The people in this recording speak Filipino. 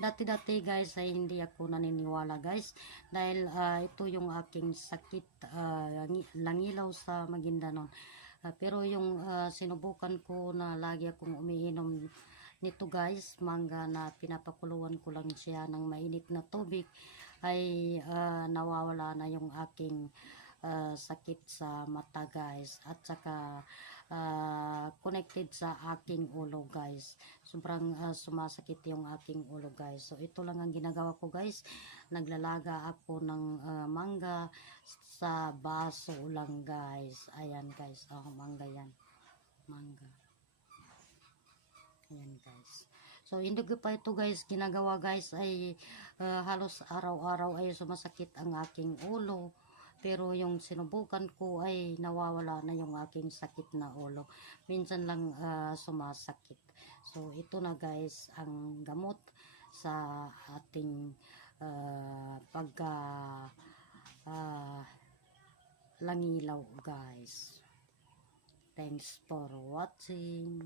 Dati-dati guys ay hindi ako naniniwala guys dahil ito yung aking sakit, langilaw sa Maguindanao. Pero yung sinubukan ko na lagi akong umiinom nito guys, mangga na pinapakuluan ko lang siya ng mainit na tubig, ay nawawala na yung aking sakit sa mata guys, at saka connected sa aking ulo guys. Sobrang sumasakit yung aking ulo guys. So ito lang ang ginagawa ko guys, naglalaga ako ng mangga sa baso lang guys. Ayan guys, mangga yan, mangga. Ayan guys. So hindi ko pa ito guys ginagawa guys ay halos araw-araw ay sumasakit ang aking ulo. Pero yung sinubukan ko ay nawawala na yung aking sakit na ulo. Minsan lang sumasakit. So ito na guys ang gamot sa ating pagka langilaw guys. Thanks for watching.